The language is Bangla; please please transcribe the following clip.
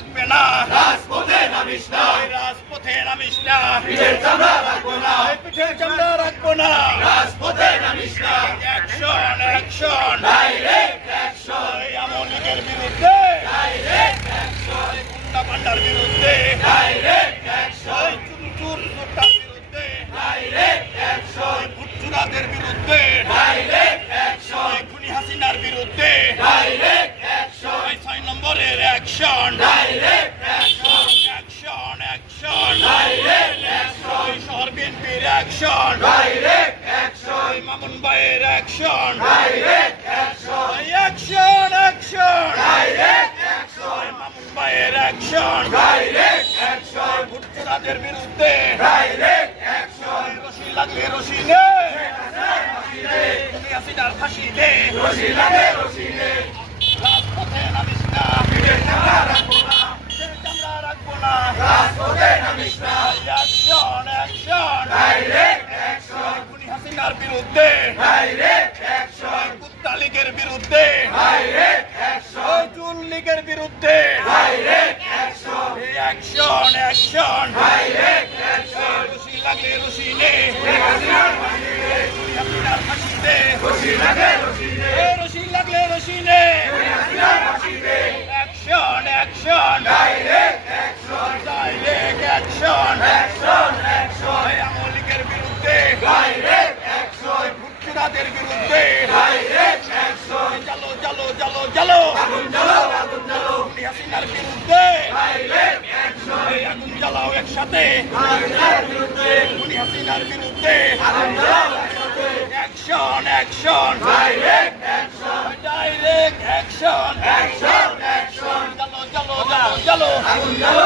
থাকবে না, রাজপথে নামিস না, রাজপথে নামিস না, পিঠের চামড়া রাখবো না, পিঠের চামড়া রাখবো না, রাজপথে নামিস না, action action, direct action, Awami লীগের বিরুদ্ধে, ডাইরেক্ট অ্যাকশন, গুন্ডা পান্ডার বিরুদ্ধে, ডাইরেক্ট অ্যাকশন, চুর চোরটার বিরুদ্ধে, ডাইরেক্ট অ্যাকশন, ভুট্টুরাদের বিরুদ্ধে, ডাইরেক্ট অ্যাকশন, খুনি হাসিনার বিরুদ্ধে, ডাইরেক্ট অ্যাকশন, 6 নম্বরের action, direct action, action action, direct action, শহর বিএনপির অ্যাকশন, ডাইরেক্ট অ্যাকশন, মামুন ভাইয়ের action, direct action, action action, direct action, Mamun ভাইয়ের অ্যাকশন, ডাইরেক্ট অ্যাকশন, ভুট্টুরাদের বিরুদ্ধে, ডাইরেক্ট অ্যাকশন, রশি লাগলে রশি নে, খুনি হাসিনার ফাঁসি দে, রশি লাগে রশি নে, রাজপথে নামিস না, পিঠের চামড়া রাখবো না, পিঠের চামড়া রাখবো না, রাজপথে নামিস না, অ্যাকশন অ্যাকশন, ডাইরেক্ট অ্যাকশন, খুনি হাসিনার বিরুদ্ধে, ডাইরেক্ট অ্যাকশন, কুত্তা লীগের বিরুদ্ধে, ডাইরেক্ট অ্যাকশন, চুল লীগের বিরুদ্ধে, direct action, action action, direct action, রশি লাগলে রশি নে, হাসিনার ফাঁসি দে, খুনি হাসিনার ফাঁসি দে, রশি লাগে রশি নে, রশি লাগলে রশি নে, হাসিনার ফাঁসি দে, action action, direct action, direct action, action action, Awami লীগের বিরুদ্ধে, ডাইরেক্ট অ্যাকশন, ভুট্টুরাদের বিরুদ্ধে, ডাইরেক্ট অ্যাকশন, চালো চালো চালো চালো, আগুন জ্বালাও আগুন জ্বালাও, খুনি হাসিনার বিরুদ্ধে, ডাইরেক্ট অ্যাকশন, আগুন জ্বালাও একসাথে, হাসিনার বিরুদ্ধে, খুনি হাসিনার বিরুদ্ধে, আগুন জ্বালাও একসাথে, action action, direct action, direct action, action action, চালো চালো চালো চালো, আগুন জ্বালাও